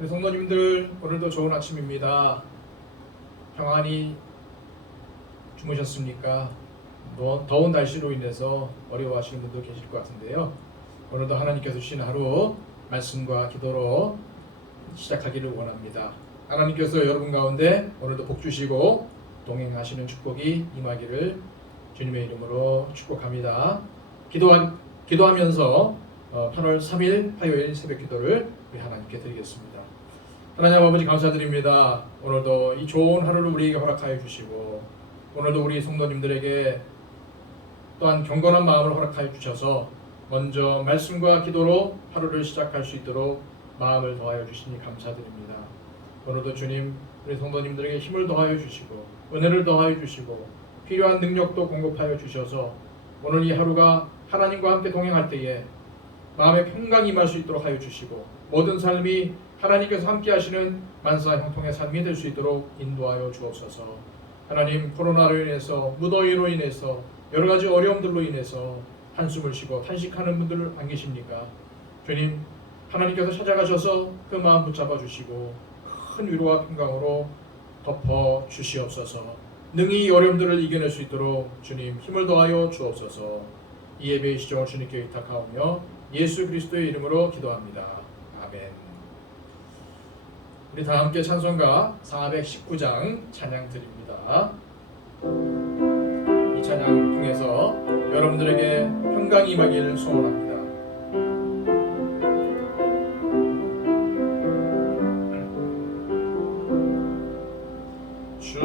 우리 성도님들, 오늘도 좋은 아침입니다. 평안히 주무셨습니까? 더운 날씨로 인해서 어려워하시는 분도 계실 것 같은데요. 오늘도 하나님께서 주신 하루 말씀과 기도로 시작하기를 원합니다. 하나님께서 여러분 가운데 오늘도 복 주시고 동행하시는 축복이 임하기를 주님의 이름으로 축복합니다. 기도하면서 8월 3일 화요일 새벽 기도를 우리 하나님께 드리겠습니다. 하나님 아버지 감사드립니다. 오늘도 이 좋은 하루를 우리에게 허락하여 주시고 오늘도 우리 성도님들에게 또한 경건한 마음을 허락하여 주셔서 먼저 말씀과 기도로 하루를 시작할 수 있도록 마음을 더하여 주시니 감사드립니다. 오늘도 주님 우리 성도님들에게 힘을 더하여 주시고 은혜를 더하여 주시고 필요한 능력도 공급하여 주셔서 오늘 이 하루가 하나님과 함께 동행할 때에 마음의 평강이 임할 수 있도록 하여 주시고 모든 삶이 하나님께서 함께 하시는 만사 형통의 삶이 될 수 있도록 인도하여 주옵소서. 하나님, 코로나로 인해서 무더위로 인해서 여러 가지 어려움들로 인해서 한숨을 쉬고 탄식하는 분들 안 계십니까? 주님, 하나님께서 찾아가셔서 그 마음 붙잡아 주시고 큰 위로와 평강으로 덮어 주시옵소서. 능히 이 어려움들을 이겨낼 수 있도록 주님 힘을 더하여 주옵소서. 이 예배의 시종을 주님께 의탁하오며 예수 그리스도의 이름으로 기도합니다. 아멘. 우리 다 함께 찬송가 419장 찬양 드립니다. 이 찬양 통해서 여러분들에게 평강이 임하기를 소원합니다. 주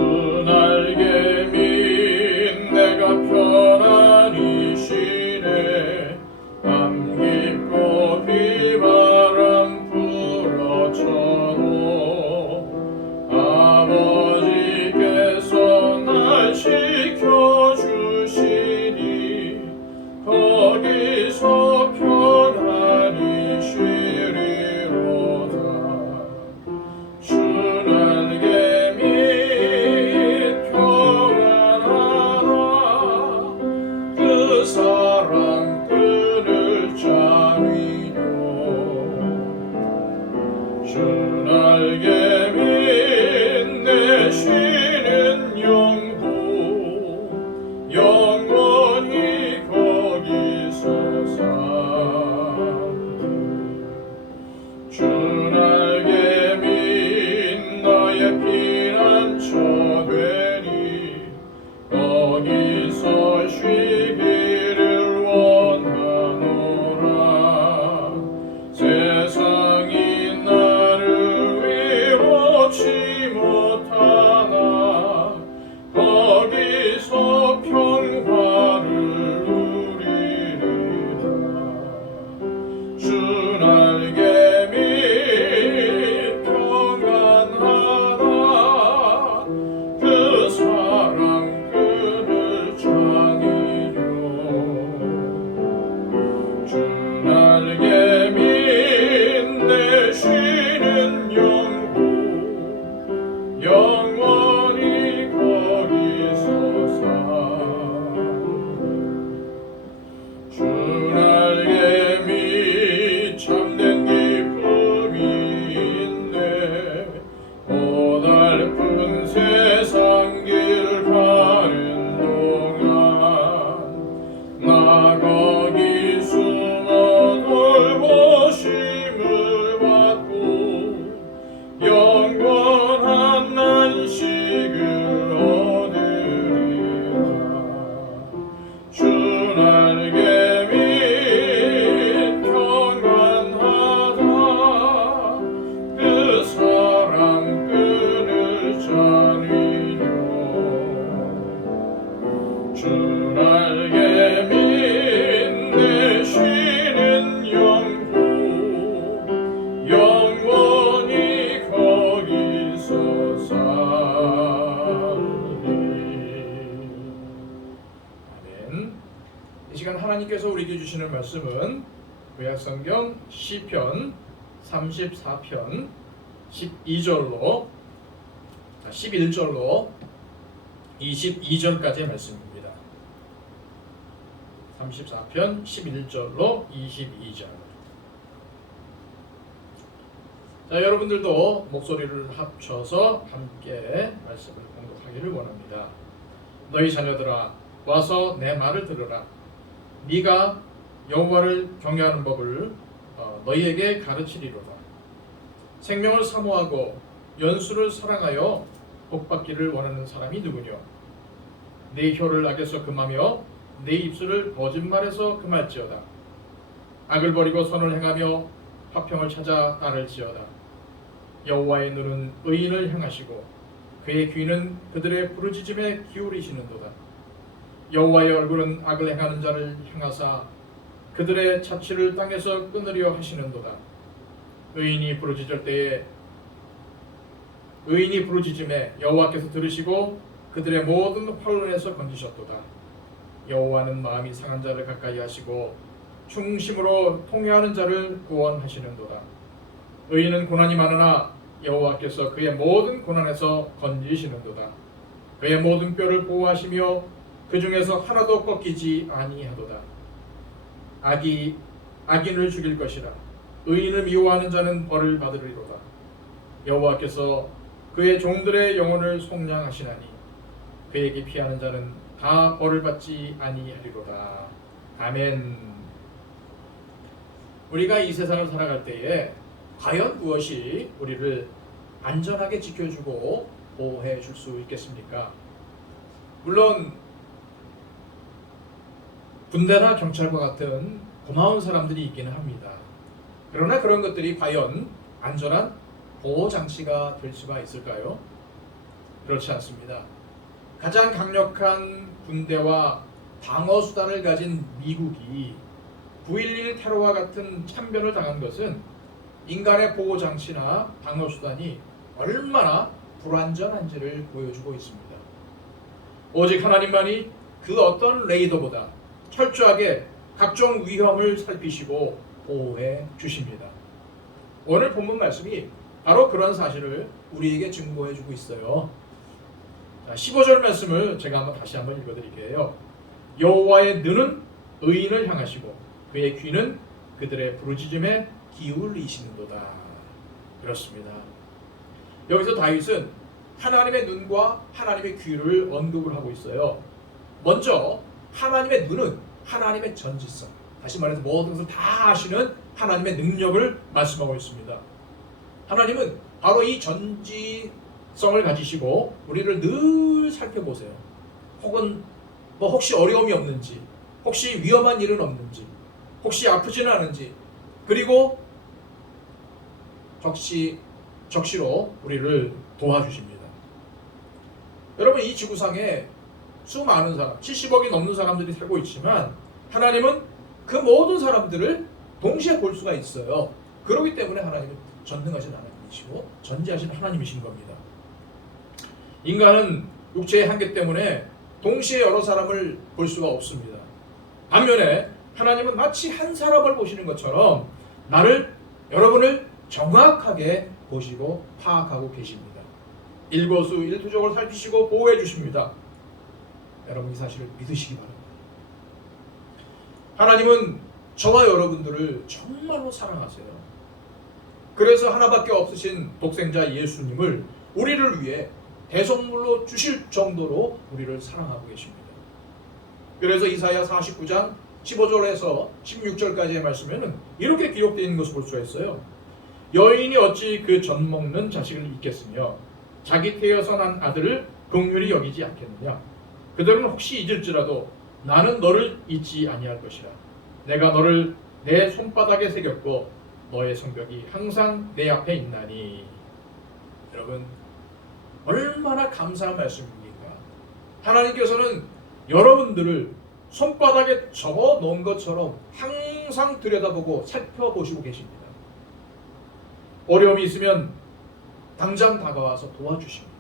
날개 민 내가 편안히 쉬네 밤 깊고 비바람 불어쳐도 아버지께서 날 지켜주시니 거기서 편안히 쉬리로다. 주 날개 및 평안하다 그 사랑 끈을 짜리뇨. 주 날개 및 내 쉬는 영혼 영원히 거기서 살리. 주 날개 및 나의 피난처 되니 거기서 쉬기를 원하노라. 세상이 나를 위롭지 못하나 거기서 평화를 누리리라. 주 날개 및 평안하다 그 사랑 끈을 장이뇨. 주 날개 및 내 쉬는 영혼 영원히 거기서 살리. 주 날개 및 참된 기쁨이 있네 고달픈 세상 길 가는 동안 나 거기 숨어 돌보심을 받고 영원한 안식을 얻으리라. 주 날개 및 평안하다 그 사랑 끈을 짜리뇨. 주 날개 및 내 쉬는 영혼 영원히 거기서 살리. 아멘. 이 시간 하나님께서 우리에게 주시는 말씀은 구약성경 시편 34편 11절로 22절까지의 말씀입니다. 34편 11절로 22절. 자, 여러분들도 목소리를 합쳐서 함께 말씀을 공독하기를 원합니다. 너희 자녀들아, 와서 내 말을 들으라. 네가 여호와를 경외하는 법을 너희에게 가르치리로다. 생명을 사모하고 연수를 사랑하여 복받기를 원하는 사람이 누구뇨? 내 혀를 악에서 금하며 내 입술을 거짓말에서 금할지어다. 악을 버리고 선을 행하며 화평을 찾아 따를지어다. 여호와의 눈은 의인을 향하시고 그의 귀는 그들의 부르짖음에 기울이시는도다. 여호와의 얼굴은 악을 행하는 자를 향하사 그들의 자취를 땅에서 끊으려 하시는도다. 의인이 부르짖음에 여호와께서 들으시고 그들의 모든 환난에서 건지셨도다. 여호와는 마음이 상한 자를 가까이 하시고 충심으로 통회하는 자를 구원하시는도다. 의인은 고난이 많으나 여호와께서 그의 모든 고난에서 건지시는도다. 그의 모든 뼈를 보호하시며 그 중에서 하나도 꺾이지 아니하도다. 악인을 죽일 것이라. 의인을 미워하는 자는 벌을 받으리로다. 여호와께서 그의 종들의 영혼을 속량하시나니 그에게 피하는 자는 다 벌을 받지 아니하리로다. 아멘. 우리가 이 세상을 살아갈 때에 과연 무엇이 우리를 안전하게 지켜주고 보호해 줄 수 있겠습니까? 물론 군대나 경찰과 같은 고마운 사람들이 있기는 합니다. 그러나 그런 것들이 과연 안전한 보호장치가 될 수가 있을까요? 그렇지 않습니다. 가장 강력한 군대와 방어수단을 가진 미국이 9.11 테러와 같은 참변을 당한 것은 인간의 보호장치나 방어수단이 얼마나 불완전한지를 보여주고 있습니다. 오직 하나님만이 그 어떤 레이더보다 철저하게 각종 위험을 살피시고 보호해 주십니다. 오늘 본문 말씀이 바로 그런 사실을 우리에게 증거해 주고 있어요. 15절 말씀을 제가 다시 한번 읽어드릴게요. 여호와의 눈은 의인을 향하시고 그의 귀는 그들의 부르짖음에 기울이시는도다. 그렇습니다. 여기서 다윗은 하나님의 눈과 하나님의 귀를 언급을 하고 있어요. 먼저 하나님의 눈은 하나님의 전지성, 다시 말해서 모든 것을 다 아시는 하나님의 능력을 말씀하고 있습니다. 하나님은 바로 이 전지성을 가지시고 우리를 늘 살펴보세요. 혹은 혹시 어려움이 없는지, 혹시 위험한 일은 없는지, 혹시 아프지는 않은지, 그리고 적시로 우리를 도와주십니다. 여러분, 이 지구상에 수많은 사람, 70억이 넘는 사람들이 살고 있지만 하나님은 그 모든 사람들을 동시에 볼 수가 있어요. 그렇기 때문에 하나님은 전능하신 하나님이시고 전지하신 하나님이신 겁니다. 인간은 육체의 한계 때문에 동시에 여러 사람을 볼 수가 없습니다. 반면에 하나님은 마치 한 사람을 보시는 것처럼 여러분을 정확하게 보시고 파악하고 계십니다. 일거수일투족을 살피시고 보호해 주십니다. 여러분, 이 사실을 믿으시기 바랍니다. 하나님은 저와 여러분들을 정말로 사랑하세요. 그래서 하나밖에 없으신 독생자 예수님을 우리를 위해 대속물로 주실 정도로 우리를 사랑하고 계십니다. 그래서 이사야 49장 15절에서 16절까지의 말씀에는 이렇게 기록되어 있는 것을 볼 수가 있어요. 여인이 어찌 그 젖 먹는 자식을 잊겠으며 자기 태여서 난 아들을 긍휼히 여기지 않겠느냐. 그들은 혹시 잊을지라도 나는 너를 잊지 아니할 것이라. 내가 너를 내 손바닥에 새겼고 너의 성벽이 항상 내 앞에 있나니. 여러분, 얼마나 감사한 말씀입니까? 하나님께서는 여러분들을 손바닥에 적어 놓은 것처럼 항상 들여다보고 살펴보시고 계십니다. 어려움이 있으면 당장 다가와서 도와주십니다.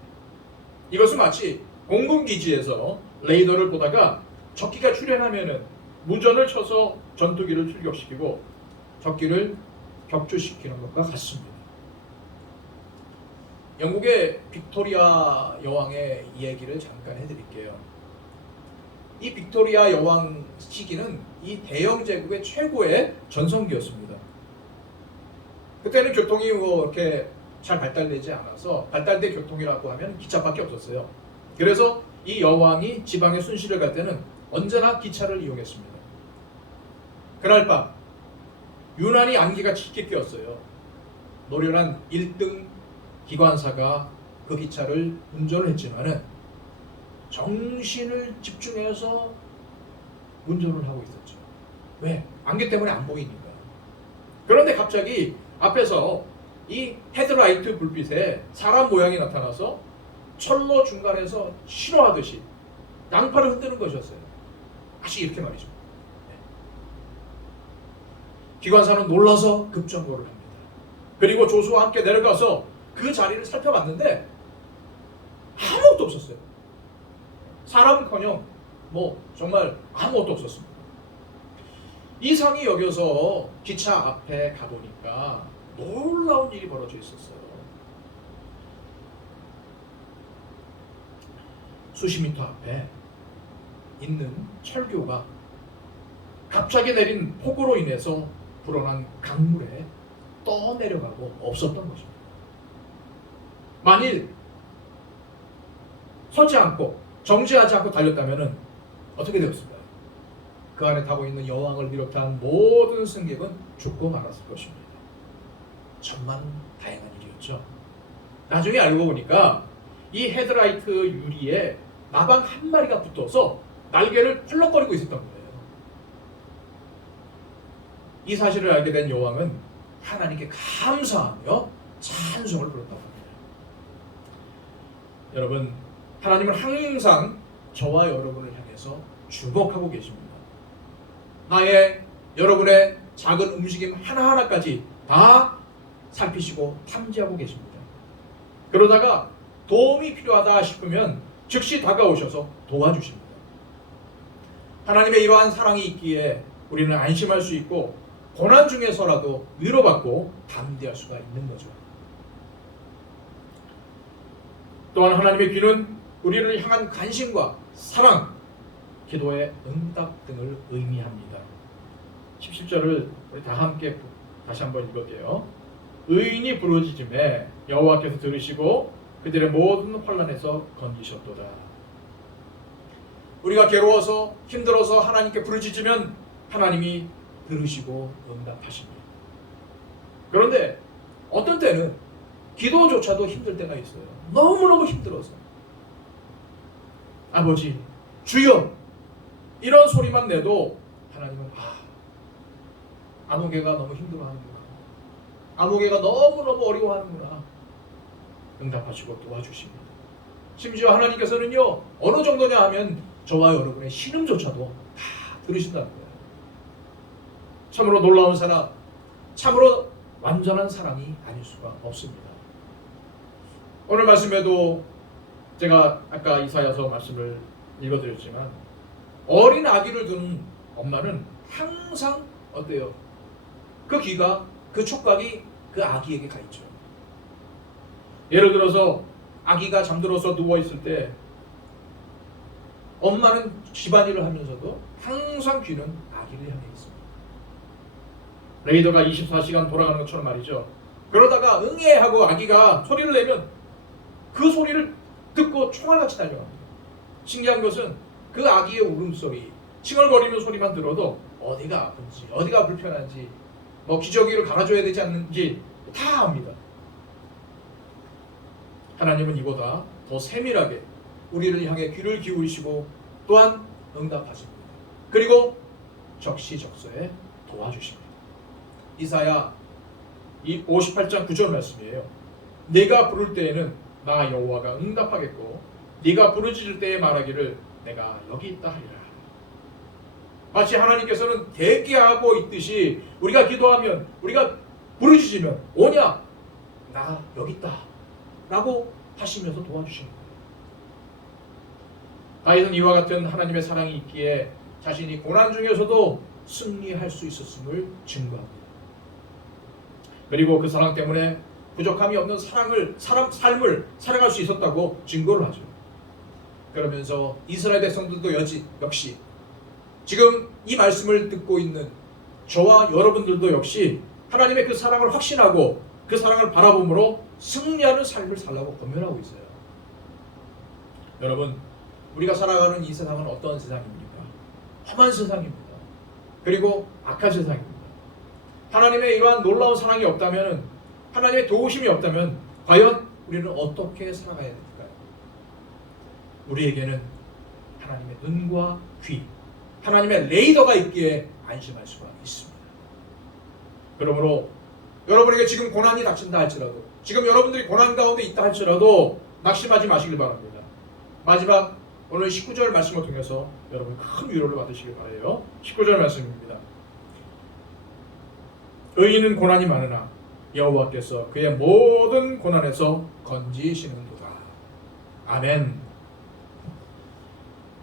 이것은 마치 공군기지에서 레이더를 보다가 적기가 출현하면은 무전을 쳐서 전투기를 출격시키고 적기를 격추시키는 것과 같습니다. 영국의 빅토리아 여왕의 이야기를 잠깐 해드릴게요. 이 빅토리아 여왕 시기는 이 대영 제국의 최고의 전성기였습니다. 그때는 교통이 뭐 이렇게 잘 발달되지 않아서 발달된 교통이라고 하면 기차밖에 없었어요. 그래서 이 여왕이 지방에 순시를 갈 때는 언제나 기차를 이용했습니다. 그날 밤 유난히 안개가 짙게 꼈어요. 노련한 1등 기관사가 그 기차를 운전을 했지만은 정신을 집중해서 운전을 하고 있었죠. 왜? 안개 때문에 안 보이니까. 그런데 갑자기 앞에서 이 헤드라이트 불빛에 사람 모양이 나타나서 철로 중간에서 신호하듯이 양팔을 흔드는 것이었어요. 다시 이렇게 말이죠. 기관사는 놀라서 급정거를 합니다. 그리고 조수와 함께 내려가서 그 자리를 살펴봤는데 아무것도 없었어요. 사람은커녕 뭐 정말 아무것도 없었습니다. 이상히 여겨서 기차 앞에 가보니까 놀라운 일이 벌어져 있었어요. 수십 미터 앞에 있는 철교가 갑자기 내린 폭우로 인해서 불어난 강물에 떠내려가고 없었던 것입니다. 만일 서지 않고 정지하지 않고 달렸다면 어떻게 되었을까요? 그 안에 타고 있는 여왕을 비롯한 모든 승객은 죽고 말았을 것입니다. 천만 다행한 일이었죠. 나중에 알고 보니까 이 헤드라이트 유리에 나방 한 마리가 붙어서 날개를 펄럭거리고 있었던 거예요. 이 사실을 알게 된 여왕은 하나님께 감사하며 찬송을 부렸다고 합니다. 여러분, 하나님은 항상 저와 여러분을 향해서 주목하고 계십니다. 나의 여러분의 작은 움직임 하나하나까지 다 살피시고 탐지하고 계십니다. 그러다가 도움이 필요하다 싶으면 즉시 다가오셔서 도와주십니다. 하나님의 이러한 사랑이 있기에 우리는 안심할 수 있고 고난 중에서라도 위로받고 담대할 수가 있는 거죠. 또한 하나님의 귀는 우리를 향한 관심과 사랑, 기도의 응답 등을 의미합니다. 17절을 우리 다 함께 다시 한번 읽을게요. 의인이 부르짖음에 여호와께서 들으시고 그들의 모든 환난에서 건지셨도다. 우리가 괴로워서 힘들어서 하나님께 부르짖으면 하나님이 들으시고 응답하십니다. 그런데 어떤 때는 기도조차도 힘들 때가 있어요. 너무너무 힘들어서 아버지, 주여 이런 소리만 내도 하나님은 아무개가 너무 힘들어하는구나, 아무개가 너무너무 어려워하는구나 응답하시고 도와주십니다. 심지어 하나님께서는요 어느 정도냐 하면 저와 여러분의 신음조차도 다 들으신다는 거예요. 참으로 놀라운 사랑, 참으로 완전한 사랑이 아닐 수가 없습니다. 오늘 말씀에도 제가 아까 이사야서 말씀을 읽어드렸지만 어린 아기를 두는 엄마는 항상 어때요? 그 귀가, 그 촉각이 그 아기에게 가 있죠. 예를 들어서 아기가 잠들어서 누워있을 때 엄마는 집안일을 하면서도 항상 귀는 아기를 향해 있습니다. 레이더가 24시간 돌아가는 것처럼 말이죠. 그러다가 응애 하고 아기가 소리를 내면 그 소리를 듣고 총알같이 달려갑니다. 신기한 것은 그 아기의 울음소리, 칭얼거리는 소리만 들어도 어디가 아픈지, 어디가 불편한지, 뭐 기저귀를 갈아줘야 되지 않는지 다 압니다. 하나님은 이보다 더 세밀하게 우리를 향해 귀를 기울이시고 또한 응답하십니다. 그리고 적시적소에 도와주십니다. 이사야 58장 9절 말씀이에요. 네가 부를 때에는 나 여호와가 응답하겠고 네가 부르짖을 때에 말하기를 내가 여기 있다 하리라. 마치 하나님께서는 대기하고 있듯이 우리가 기도하면, 우리가 부르짖으면 오냐? 나 여기 있다 라고 하시면서 도와주시는 거예요. 다윗은 이와 같은 하나님의 사랑이 있기에 자신이 고난 중에서도 승리할 수 있었음을 증거합니다. 그리고 그 사랑 때문에 부족함이 없는 삶을 살아갈 수 있었다고 증거를 하죠. 그러면서 이스라엘 백성들도 역시 지금 이 말씀을 듣고 있는 저와 여러분들도 역시 하나님의 그 사랑을 확신하고 그 사랑을 바라봄으로 승리하는 삶을 살라고 권면하고 있어요. 여러분, 우리가 살아가는 이 세상은 어떤 세상입니까? 험한 세상입니다. 그리고 악한 세상입니다. 하나님의 이러한 놀라운 사랑이 없다면, 하나님의 도우심이 없다면 과연 우리는 어떻게 살아가야 될까요? 우리에게는 하나님의 눈과 귀, 하나님의 레이더가 있기에 안심할 수가 있습니다. 그러므로 여러분에게 지금 고난이 닥친다 할지라도, 지금 여러분들이 고난 가운데 있다 할지라도 낙심하지 마시길 바랍니다. 마지막 오늘 19절 말씀을 통해서 여러분 큰 위로를 받으시길 바라요. 19절 말씀입니다. 의인은 고난이 많으나 여호와께서 그의 모든 고난에서 건지시는도다. 아멘.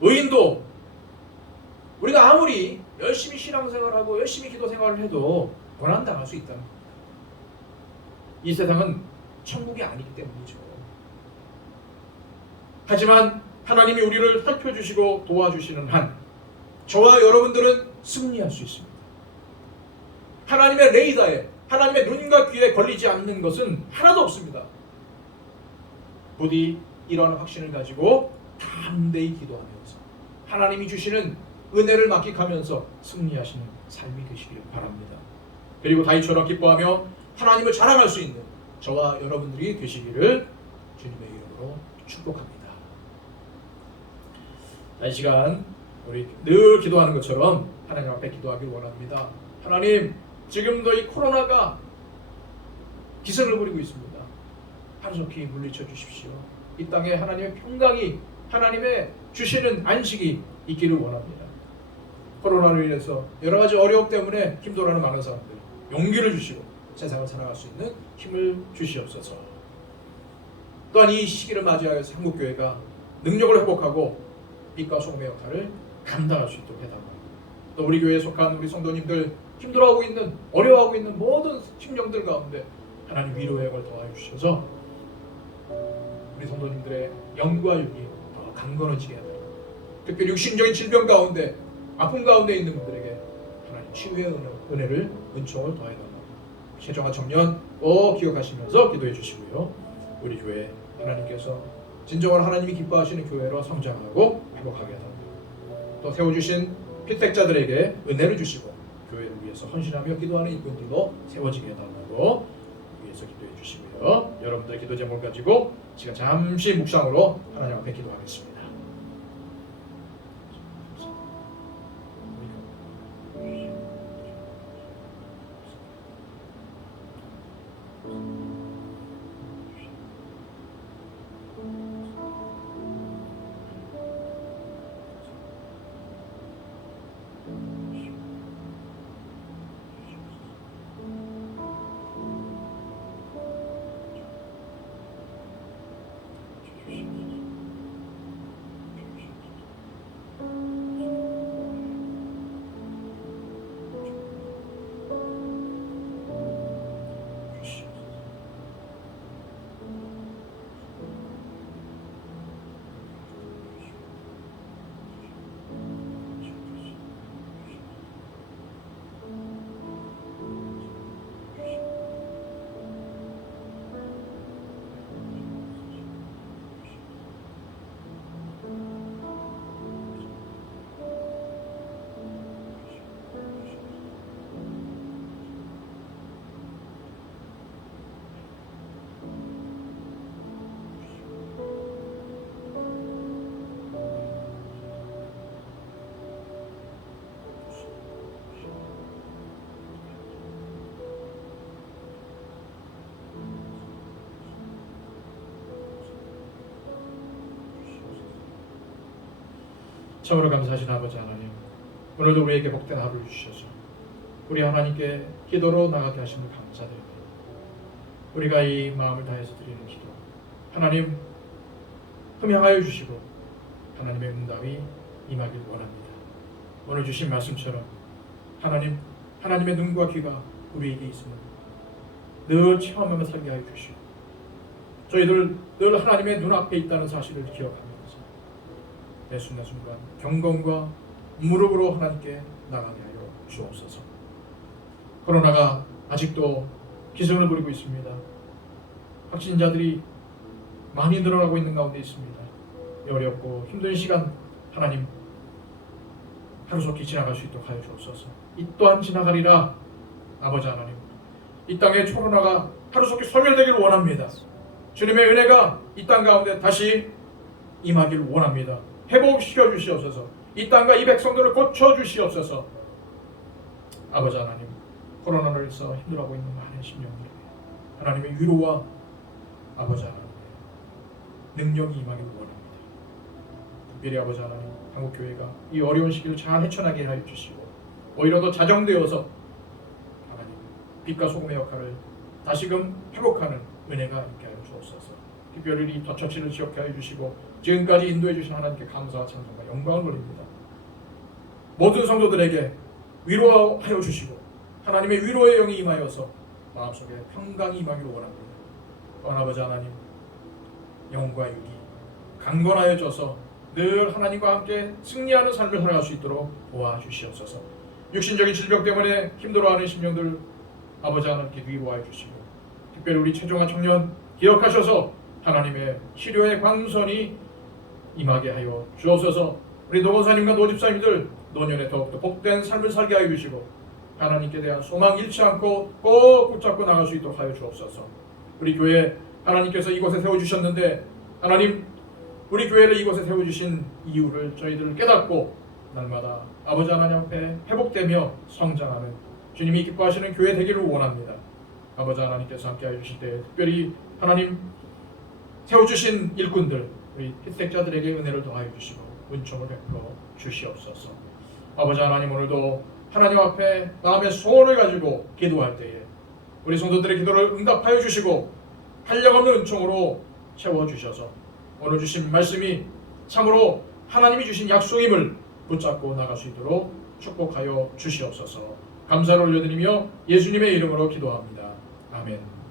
의인도 우리가 아무리 열심히 신앙생활하고 열심히 기도생활을 해도 고난당할 수 있다는 겁니다. 이 세상은 천국이 아니기 때문이죠. 하지만 하나님이 우리를 살펴주시고 도와주시는 한 저와 여러분들은 승리할 수 있습니다. 하나님의 레이더에, 하나님의 눈과 귀에 걸리지 않는 것은 하나도 없습니다. 부디 이러한 확신을 가지고 담대히 기도하면서 하나님이 주시는 은혜를 만끽하면서 승리하시는 삶이 되시기를 바랍니다. 그리고 다윗처럼 기뻐하며 하나님을 자랑할 수 있는 저와 여러분들이 되시기를 주님의 이름으로 축복합니다. 이 시간 우리 늘 기도하는 것처럼 하나님 앞에 기도하길 원합니다. 하나님, 지금도 이 코로나가 기승을 부리고 있습니다. 하루속히 물리쳐 주십시오. 이 땅에 하나님의 평강이, 하나님의 주시는 안식이 있기를 원합니다. 코로나로 인해서 여러 가지 어려움 때문에 힘들어하는 많은 사람들 용기를 주시고 세상을 살아갈 수 있는 힘을 주시옵소서. 또한 이 시기를 맞이하여서 한국교회가 능력을 회복하고 빛과 소금의 역할을 감당할 수 있도록 해달라고, 또 우리 교회에 속한 우리 성도님들 힘들어하고 있는, 어려워하고 있는 모든 심령들 가운데 하나님 위로의 영을 더하여 주셔서 우리 성도님들의 영과 육이 더 강건해지게 하도록, 특별히 육신적인 질병 가운데 아픔 가운데 있는 분들에게 하나님 치유의 은혜를, 은총을 더해 달라고 최종화 청년 꼭 기억하시면서 기도해 주시고요. 우리 교회 하나님께서 진정한 하나님이 기뻐하시는 교회로 성장하고 회복하게 해달라고, 또 세워주신 필택자들에게 은혜를 주시고 교회를 위해서 헌신하며 기도하는 일꾼들도 세워지게 해달라고 위해서 기도해 주시고요. 여러분들의 기도 제목을 가지고 지금 잠시 묵상으로 하나님 앞에 기도하겠습니다. 참으로 감사하신 아버지 하나님, 오늘도 우리에게 복된 하루를 주셔서 우리 하나님께 기도로 나가게 하심을 감사드립니다. 우리가 이 마음을 다해서 드리는 기도 하나님 흠양하여 주시고 하나님의 응답이 임하길 원합니다. 오늘 주신 말씀처럼 하나님의 눈과 귀가 우리에게 있음을 늘 체험하며 살게 하여 주시고 저희들 늘 하나님의 눈앞에 있다는 사실을 기억하면서 매 순간순간 경건과 무릎으로 하나님께 나가게 하여 주옵소서. 코로나가 아직도 기승을 부리고 있습니다. 확진자들이 많이 늘어나고 있는 가운데 있습니다. 이 어렵고 힘든 시간 하나님 하루속히 지나갈 수 있도록 하여 주옵소서. 이 또한 지나가리라. 아버지 하나님, 이 땅의 코로나가 하루속히 소멸되기를 원합니다. 주님의 은혜가 이 땅 가운데 다시 임하기를 원합니다. 회복시켜 주시옵소서. 이 땅과 이 백성들을 고쳐 주시옵소서. 아버지 하나님, 코로나로 인해서 힘들어하고 있는 많은 심령들에게 하나님의 위로와 아버지 하나님 능력이 임하기를 원합니다. 특별히 아버지 하나님, 한국교회가 이 어려운 시기를 잘 헤쳐나게 하여 주시고 오히려 더 자정되어서 하나님 빛과 소금의 역할을 다시금 회복하는 은혜가 있게 하여 주옵소서. 특별히 이 더처치를 지역해 하여 주시고 지금까지 인도해 주신 하나님께 감사와 찬송과 영광을 돌립니다. 모든 성도들에게 위로하여 주시고 하나님의 위로의 영이 임하여서 마음속에 평강이 임하기를 원합니다. 또한 아버지 하나님, 영과 육이 강건하여져서 늘 하나님과 함께 승리하는 삶을 살아갈 수 있도록 도와주시옵소서. 육신적인 질병 때문에 힘들어하는 심령들 아버지 하나님께 위로하여 주시고 특별히 우리 최종환 청년 기억하셔서 하나님의 치료의 광선이 임하게 하여 주옵소서. 우리 노건사님과 노집사님들 노년에 더욱더 복된 삶을 살게 하여 주시고 하나님께 대한 소망 잃지 않고 꼭 붙잡고 나갈 수 있도록 하여 주옵소서. 우리 교회 하나님께서 이곳에 세워주셨는데 하나님 우리 교회를 이곳에 세워주신 이유를 저희들을 깨닫고 날마다 아버지 하나님 앞에 회복되며 성장하는 주님이 기뻐하시는 교회 되기를 원합니다. 아버지 하나님께서 함께 해주실 때 특별히 하나님 세워주신 일꾼들 우리 희생자들에게 은혜를 더하여 주시고 은총을 베풀어 주시옵소서. 아버지 하나님, 오늘도 하나님 앞에 마음의 소원을 가지고 기도할 때에 우리 성도들의 기도를 응답하여 주시고 한량없는 은총으로 채워주셔서 오늘 주신 말씀이 참으로 하나님이 주신 약속임을 붙잡고 나갈 수 있도록 축복하여 주시옵소서. 감사를 올려드리며 예수님의 이름으로 기도합니다. 아멘.